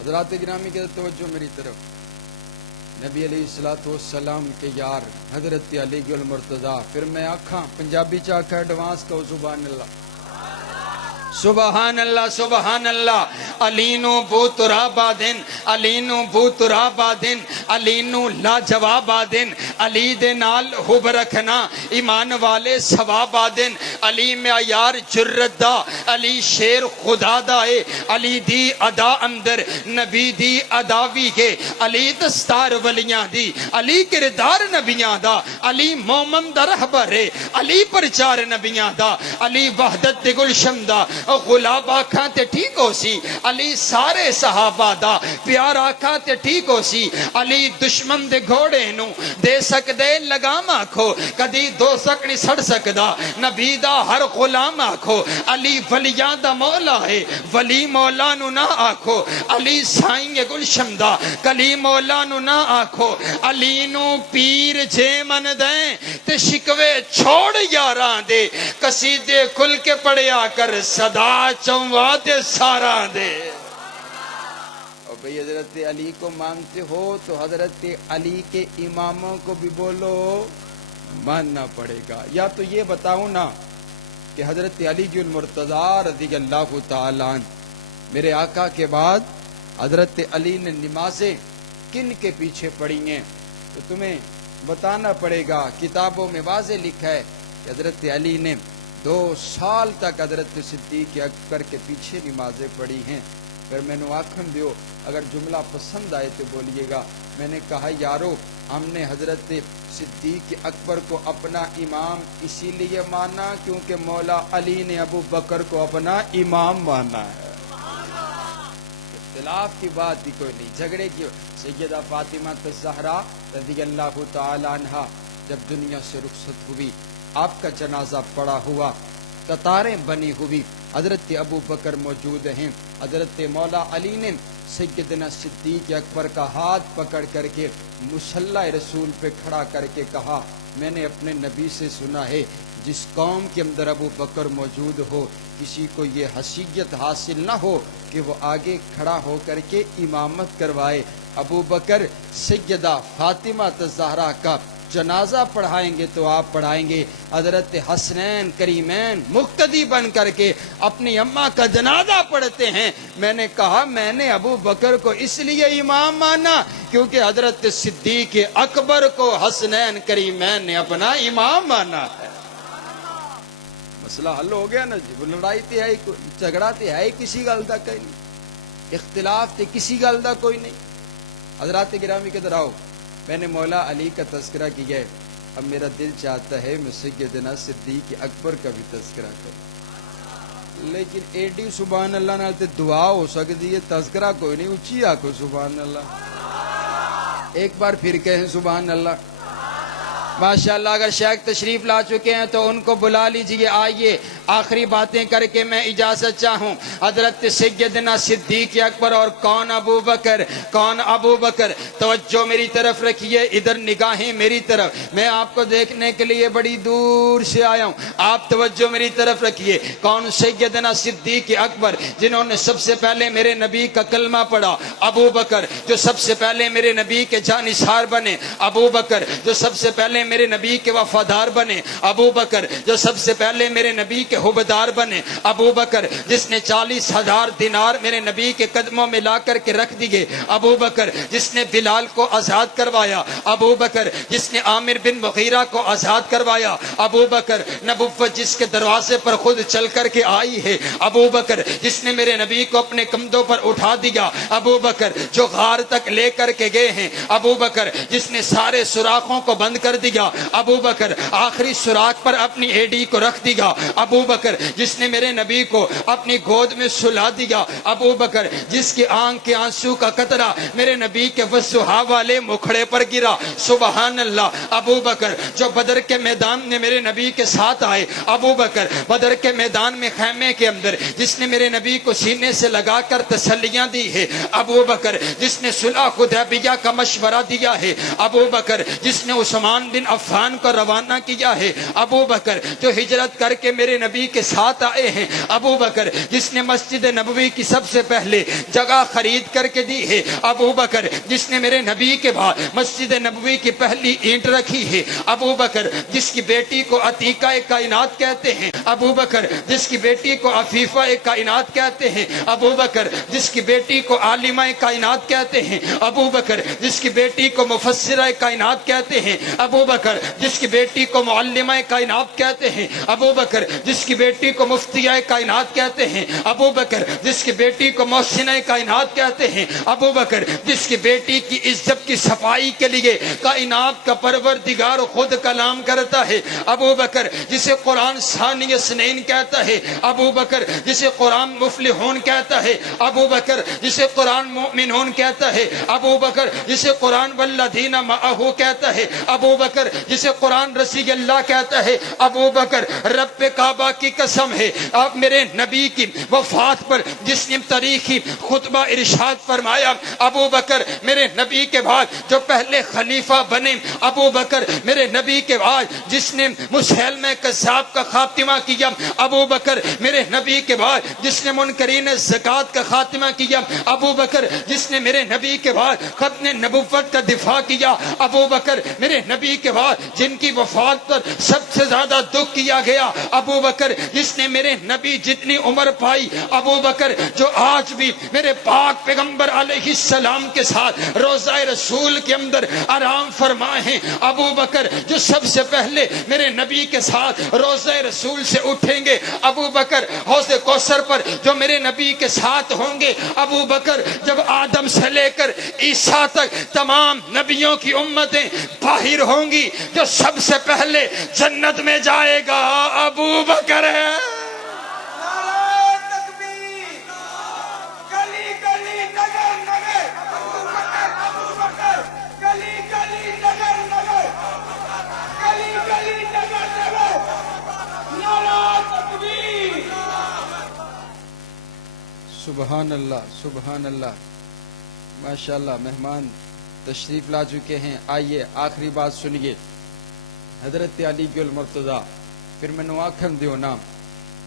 حضرات گرامی کے توجہ میری طرف، نبی علیہ الصلوۃ والسلام کے یار حضرت علی المرتضیٰ، پھر میں آکھاں پنجابی چاکھا ایڈوانس کا سبحان اللہ، سبحان اللہ، سبحان اللہ۔ علینو بو ترابادن، علینو بو ترابادن، علینو لا جوابادن، علی دے نال حب رکھنا ایمان والے ثوابادن، علی معیار جرت دا، علی شیر خدا دا اے، علی دی ادا اندر نبی دی اداوی کے، علی دستار ولیاں دی، علی کردار نبیاں دا، علی مومن دا رہبر ہے، علی پرچار نبیاں دا، علی وحدت دے گلشن دا، غلاب آکھاں تے ٹھیک ہو سی، علی سارے صحابہ دا پیار آکھاں تے ٹھیک ہو سی، علی دشمن دے گھوڑے نو دے سکدے لگام آکھو، کدی دو سک نہیں سڑ سکدا، نبی دا ہر غلام آکھو، علی ولیاں دا مولا ہے، ولی مولا نو نہ آکھو، علی سائیں گلشن دا کلی مولا نو نہ آکھو، علی نو پیر جے من دیں تے شکوے چھوڑ یاراں دے، قصیدے کھل کے پڑھیا کر صدا چموا تے سارا دے۔ اور بھئی حضرت علی کو مانتے ہو تو حضرت علی کے اماموں کو بھی بولو، ماننا پڑے گا۔ یا تو یہ بتاؤں نا کہ حضرت علی المرتضیٰ رضی اللہ تعالیٰ عنہ میرے آقا کے بعد حضرت علی نے نمازیں کن کے پیچھے پڑھی ہیں، تو تمہیں بتانا پڑے گا۔ کتابوں میں واضح لکھا ہے کہ حضرت علی نے 2 سال تک حضرت صدیق اکبر کے پیچھے نمازیں پڑھی ہیں۔ پھر میں نے آکھن دیو اگر جملہ پسند آئے تو بولیے گا۔ میں نے کہا یارو ہم نے حضرت صدیق اکبر کو اپنا امام اسی لیے مانا کیونکہ مولا علی نے ابو بکر کو اپنا امام مانا ہے۔ اختلاف کی بات ہی کوئی نہیں، جھگڑے کی۔ سیدہ فاطمہ الزہرا رضی اللہ تعالی عنہا جب دنیا سے رخصت ہوئی، آپ کا جنازہ پڑا ہوا، قطاریں بنی ہوئی، حضرت ابو بکر موجود ہیں، حضرت مولا علی نے سیدنا صدیق اکبر کا ہاتھ پکڑ کر کے مصلی رسول پہ کھڑا کر کے کہا میں نے اپنے نبی سے سنا ہے جس قوم کے اندر ابو بکر موجود ہو کسی کو یہ حیثیت حاصل نہ ہو کہ وہ آگے کھڑا ہو کر کے امامت کروائے۔ ابو بکر سیدہ فاطمہ الزہرا کا جنازہ پڑھائیں گے تو آپ پڑھائیں گے، حضرت حسنین کریمین مقتدی بن کر کے اپنی اماں کا جنازہ پڑھتے ہیں۔ میں نے کہا میں نے ابو بکر کو اس لیے امام مانا کیونکہ حضرت صدیق اکبر کو حسنین کریمین نے اپنا امام مانا ہے۔ مسئلہ حل ہو گیا نا جی۔ وہ لڑائی تے ہے جھگڑا تے ہے کسی گل دا کوئی نہیں، اختلاف تے کسی گل دا کوئی نہیں۔ حضرات گرامی کے آؤ، میں نے مولا علی کا تذکرہ کیا ہے، اب میرا دل چاہتا ہے میں سیدنا صدیق اکبر کا بھی تذکرہ کروں، لیکن ایڈی سبحان اللہ نال تے دعا ہو سکتی ہے، تذکرہ کوئی نہیں، اچھی آکھو سبحان اللہ، ایک بار پھر کہیں سبحان اللہ۔ ماشاءاللہ اگر شیخ تشریف لا چکے ہیں تو ان کو بلا لیجئے، آئیے آخری باتیں کر کے میں اجازت چاہوں۔ حضرت سیدنا صدیق اکبر اور کون ابو بکر، کون ابو بکر، توجہ میری طرف رکھیے، ادھر نگاہیں میری طرف، میں آپ کو دیکھنے کے لیے بڑی دور سے آیا ہوں، آپ توجہ میری طرف رکھیے۔ کون سیدنا صدیق اکبر جنہوں نے سب سے پہلے میرے نبی کا کلمہ پڑھا، ابو بکر جو سب سے پہلے میرے نبی کے جانثار بنے، ابو بکر جو سب سے پہلے میرے نبی کے وفادار بنے، ابو بکر جو سب سے پہلے میرے نبی کے حبدار بنے، ابو بکر جس نے 40,000 دینار میرے نبی کے قدموں میں لا کر کے رکھ دیے، ابو بکر جس نے بلال کو آزاد کروایا، ابو بکر جس نے عامر بن مغیرہ کو آزاد کروایا، ابو بکر نبوت جس کے دروازے پر خود چل کر کے آئی ہے، ابو بکر جس نے میرے نبی کو اپنے کندھوں پر اٹھا دیا، ابو بکر جو غار تک لے کر کے گئے ہیں، ابو بکر جس نے سارے سوراخوں کو بند کر دیا، ابو بکر آخری سوراخ پر اپنی ایڈی کو رکھ دیا، ابو بکر جس نے میرے نبی کو اپنی گود میں سلا دیا، ابو بکر جس کی آنکھ کے آنسو کا قطرہ میرے نبی کے وضحا والے مکھڑے پر گرا، سبحان اللہ۔ ابو بکر جو بدر کے میدان میں میرے نبی کے ساتھ آئے، ابو بکر بدر کے میدان میں خیمے کے اندر جس نے میرے نبی کو سینے سے لگا کر تسلیاں دی ہے، ابو بکر جس نے صلح حدیبیہ کا مشورہ دیا ہے، ابو بکر جس نے عثمان بن عفان کو روانہ کیا ہے، ابو بکر جو ہجرت کر کے میرے نبی کے ساتھ آئے ہیں، ابو بکر جس نے مسجد نبوی کی سب سے پہلے جگہ خرید کر کے دی ہے، ابو بکر جس نے میرے نبی کے بعد مسجد نبوی کی پہلی اینٹ رکھی ہے، ابو بکر جس کی بیٹی کو عتیقہ کائنات کہتے ہیں، ابو بکر جس کی بیٹی کو عفیفہ کائنات کہتے ہیں، ابو بکر جس کی بیٹی کو عالمہ کائنات کہتے ہیں، ابو بکر جس کی بیٹی کو مفسرہ کائنات کہتے ہیں، ابو بکر جس کی بیٹی کو معلمہ کائنات کہتے ہیں، ابو بکر جس کی بیٹی کو مفتیہ کائنات کہتے ہیں، ابو بکر جس کی بیٹی کو محسنہ کائنات کہتے ہیں، ابو بکر جس کی بیٹی کی عزت کی صفائی کے لیے کائنات کا پروردگار خود کلام کرتا ہے، ابو بکر جسے قرآن ثانی اثنین کہتا ہے، ابو بکر جسے قرآن مفلحون کہتا ہے، ابو بکر جسے قرآن مؤمنون کہتا ہے، ابو بکر جسے قرآن والذین معہ کہتا ہے، ابو بکر جسے قرآن رسی اللہ کہتا ہے، ابو بکر رب کعبہ کی قسم ہے آپ میرے نبی کی وفات پر جس نے تاریخی خطبہ ارشاد فرمایا، ابو بکر میرے نبی کے بعد جو پہلے خلیفہ بنے، ابو بکر میرے نبی کے بعد جس نے مسیلمہ کذاب کا خاتمہ کیا، ابو بکر میرے نبی کے بعد جس نے منکرین زکوٰۃ کا خاتمہ کیا، ابو بکر جس نے میرے نبی کے بعد ختم نبوت کا دفاع کیا، ابو بکر میرے نبی کے بعد جن کی وفات پر سب سے زیادہ دکھ کیا گیا، ابو بکر بکر جس نے میرے نبی جتنی عمر پائی، ابو بکر جو آج بھی میرے پاک پیغمبر علیہ السلام کے ساتھ روضہ رسول کے اندر آرام فرما ہیں، ابو بکر جو سب سے پہلے میرے نبی کے ساتھ روضہ رسول سے اٹھیں گے، ابو بکر حوض کوثر پر جو میرے نبی کے ساتھ ہوں گے، ابو بکر جب آدم سے لے کر عیسیٰ تک تمام نبیوں کی امتیں باہر ہوں گی، جو سب سے پہلے جنت میں جائے گا ابو بکر ہے۔ نعرہ تکبیر، گلی گلی نگر نگر، ابو بکر ابو بکر، گلی گلی نگر نگر، گلی گلی نگر نگر، نعرہ تکبیر۔ سبحان اللہ سبحان اللہ، ماشاءاللہ مہمان تشریف لا چکے ہیں۔ آئیے آخری بات سنیے، حضرت علی المرتضیٰ، پھر میں نو آکھن دیو نام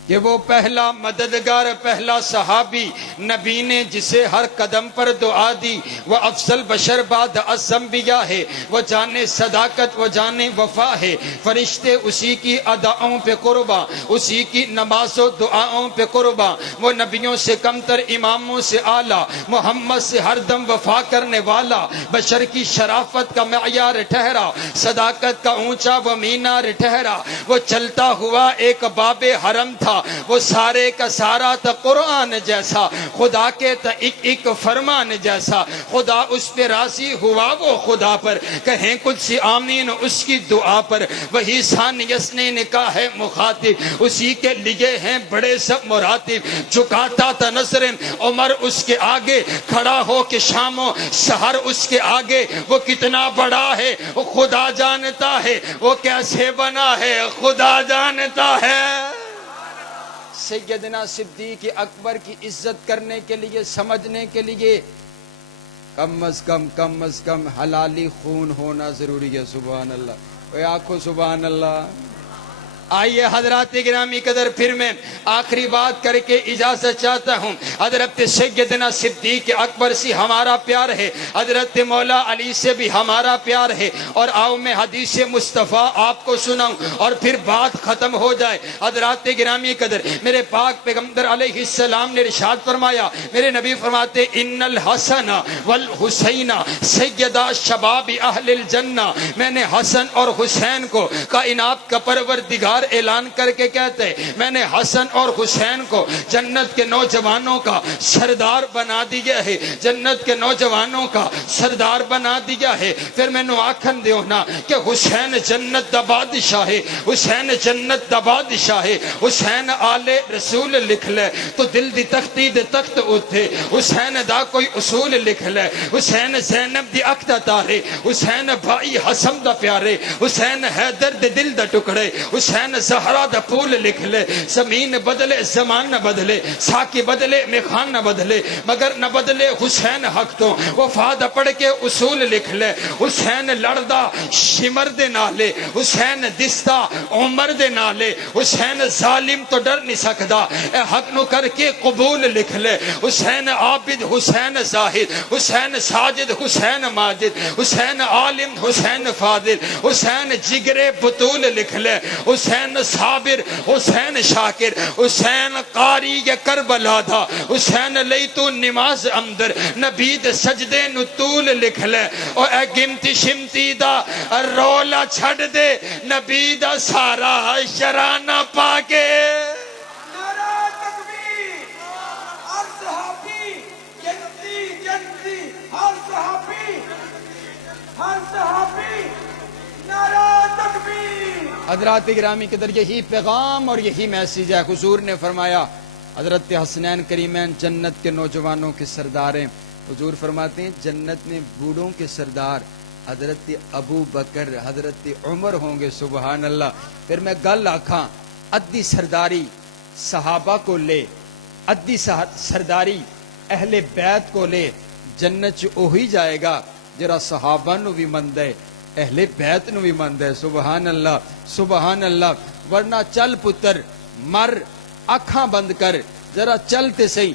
کہ وہ پہلا مددگار، پہلا صحابی نبی نے جسے ہر قدم پر دعا دی، وہ افضل بشر بعد الانبیاء ہے، وہ جانے صداقت وہ جانے وفا ہے، فرشتے اسی کی اداؤں پہ قرباں، اسی کی نماز و دعاؤں پہ قرباں، وہ نبیوں سے کم تر اماموں سے اعلیٰ، محمد سے ہر دم وفا کرنے والا، بشر کی شرافت کا معیار ٹھہرا، صداقت کا اونچا وہ مینار ٹھہرا، وہ چلتا ہوا ایک باب حرم تھا، وہ سارے کا سارا تھا قرآن جیسا، خدا کے تا ایک ایک فرمان جیسا، خدا اس پہ راضی ہوا وہ خدا پر، کہیں کچھ سی آمین اس کی دعا پر، وہی ثانیس نے نکاح ہے مخاطب، اسی کے لیے ہیں بڑے سب مراتب، جھکاتا تھا نظر عمر اس کے آگے، کھڑا ہو کے شام و سحر اس کے آگے، وہ کتنا بڑا ہے وہ خدا جانتا ہے، وہ کیسے بنا ہے خدا جانتا ہے۔ سیدنا صدیق اکبر کی عزت کرنے کے لیے، سمجھنے کے لیے کم از کم حلالی خون ہونا ضروری ہے۔ سبحان اللہ، اے آنکھوں سبحان اللہ۔ آئیے حضرات گرامی قدر، پھر میں آخری بات کر کے اجازت چاہتا ہوں۔ حضرت سیدنا صدیق اکبر سے ہمارا پیار ہے، حضرت مولا علی سے بھی ہمارا پیار ہے، اور آؤ میں حدیث مصطفیٰ آپ کو سناؤں اور پھر بات ختم ہو جائے۔ حضرات گرامی قدر، میرے پاک پیغمبر علیہ السلام نے ارشاد فرمایا، میرے نبی فرماتے ان الحسن والحسین سیدا شباب اہل الجنہ، میں نے حسن اور حسین کو کائنات کا پروردگار اعلان کر کے کہتے ہیں، میں نے حسن اور حسین کو جنت کے نوجوانوں کا سردار بنا دیا ہے، جنت کے نوجوانوں کا سردار بنا دیا ہے۔ پھر میں نو آکھن دیو نا کہ حسین جنت دا بادشاہ ہے، حسین جنت دا بادشاہ ہے، حسین آل رسول لکھ لے تو دل دی تختی دے تخت اٹھے، حسین دا کوئی اصول لکھ لے، حسین زینب دی اکھ دا تارے، حسین بھائی حسن دا پیارے، حسین حیدر دے دل دا ٹکڑے، حسین زہرا دا پھول لکھ لے، زمین بدلے زمان نہ بدلے، ساکی بدلے میخان نہ بدلے، مگر نہ بدلے حسین حق تو، وفا دا پڑھ کے اصول لکھ لے، حسین لڑدا شمر دے نالے، حسین دستا عمر دے نالے، حسین ظالم تو ڈر نہیں سکدا، اے حق نو کر کے قبول لکھ لے، حسین عابد حسین زاہد، حسین ساجد حسین ماجد، حسین عالم حسین فاضل، حسین جگرے بطول لکھ لے، حسین صابر حسین شاکر، حسین قاری یا کربلا دا، حسین لئی تو نماز اندر نبی دے سجدے نو طول لکھ لے، او اے گمتی شمتی دا رولا چھڑ دے، نبی دا سارا شرانہ پاکے۔ نعرہ تکبیر، ہر صحابی جنتی جنتی، ہر صحابی نعرہ تکبیر۔ حضرات گرامی قدر، یہی پیغام اور یہی میسیج ہے۔ حضور نے فرمایا حضرت حسنین کریمین جنت کے نوجوانوں کے سردار ہیں۔ حضور فرماتے ہیں جنت میں بوڑھوں کے سردار حضرت ابو بکر حضرت عمر ہوں گے۔ سبحان اللہ۔ پھر میں گل آکھاں، ادھی سرداری صحابہ کو لے، ادھی سرداری اہل بیت کو لے، جنت چ وہی جائے گا جرا صحابہ نو بھی مند ہے، اہل بیت نو بھی مند ہے۔ سبحان اللہ سبحان اللہ۔ ورنہ چل پتر مر، اکھاں بند کر، ذرا چلتے صحیح،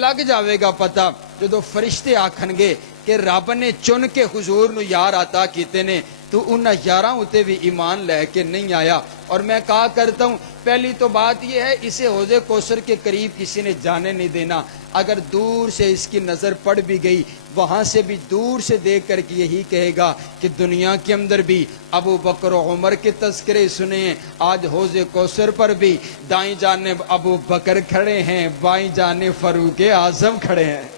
لگ جاوے گا پتہ جدو فرشتے آکھن گے کہ رب نے چن کے حضور نو یار عطا کیتے نے، تو انہاں یاراں اتے بھی ایمان لے کے نہیں آیا۔ اور میں کہا کرتا ہوں پہلی تو بات یہ ہے اسے حوض کوثر کے قریب کسی نے جانے نہیں دینا. اگر دور سے اس کی نظر پڑ بھی گئی وہاں سے بھی دور سے دیکھ کر کے یہی کہے گا کہ دنیا کے اندر بھی ابو بکر و عمر کے تذکرے سنے ہیں, آج حوض کوثر پر بھی دائیں جانب ابو بکر کھڑے ہیں, بائیں جانب فاروق اعظم کھڑے ہیں.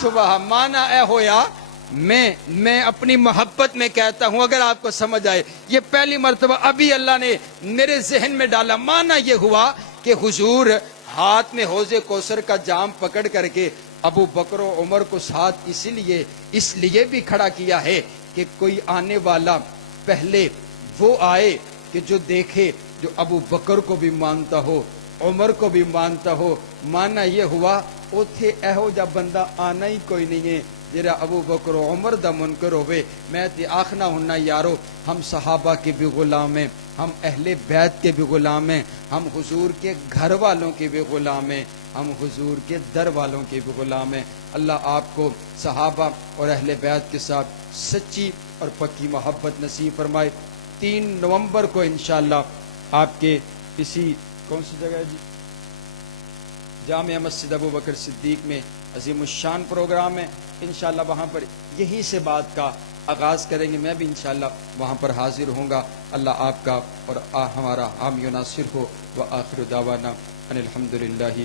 صبح مانا اے ہویا میں اپنی محبت میں کہتا ہوں, اگر آپ کو سمجھ آئے, یہ پہلی مرتبہ ابھی اللہ نے میرے ذہن میں ڈالا. مانا یہ ہوا کہ حضور ہاتھ میں حوض کوثر کا جام پکڑ کر کے ابو بکر و عمر کو ساتھ اس لیے بھی کھڑا کیا ہے کہ کوئی آنے والا پہلے وہ آئے کہ جو دیکھے, جو ابو بکر کو بھی مانتا ہو, عمر کو بھی مانتا ہو. مانا یہ ہوا اوتھے ایہو جا بندہ آنا ہی کوئی نہیں ہے جرا ابو بکر و عمر دا منکر ہوئے. میں تے آخنا ہونا یارو, ہم صحابہ کے بھی غلام ہیں, ہم اہل بیت کے بھی غلام ہیں, ہم حضور کے گھر والوں کے بھی غلام ہیں, ہم حضور کے در والوں کے بھی غلام ہیں. اللہ آپ کو صحابہ اور اہل بیت کے ساتھ سچی اور پکی محبت نصیب فرمائے. 3 نومبر کو انشاءاللہ آپ کے اسی کون سی جگہ ہے جی, جامع مسجد ابو بکر صدیق میں عظیم الشان پروگرام ہے. انشاءاللہ وہاں پر یہی سے بات کا آغاز کریں گے. میں بھی انشاءاللہ وہاں پر حاضر ہوں گا. اللہ آپ کا اور ہمارا حامی و ناصر ہو. وآخر دعوانا ان الحمدللہ